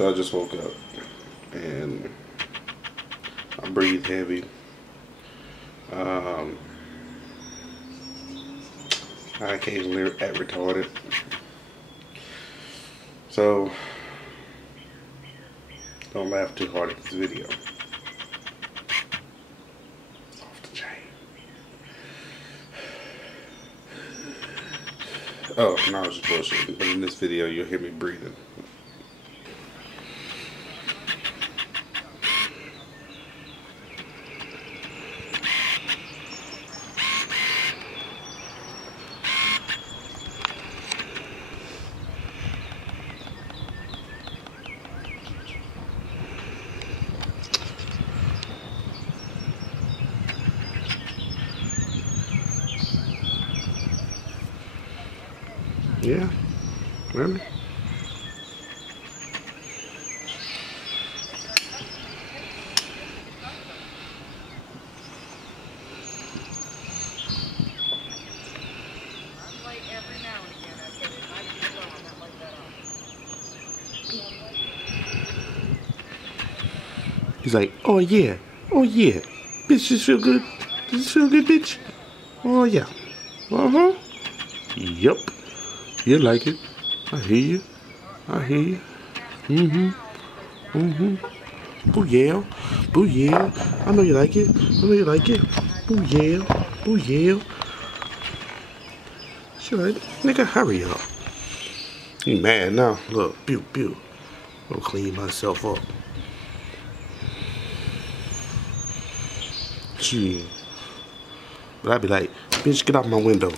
So I just woke up and I breathe heavy. I occasionally act retarded. So don't laugh too hard at this video. Off the chain. Oh, no, I was just bullshitting. But in this video, you'll hear me breathing. Yeah, really? He's like, oh yeah, bitch, this feel good? Does this feel good, bitch? Oh yeah, yup. You like it. I hear you. Boo yeah. I know you like it. Boo yeah. Sure, nigga, hurry up. You mad now? Look, pew. I'll clean myself up. Gee. But I'd be like, bitch, get out my window.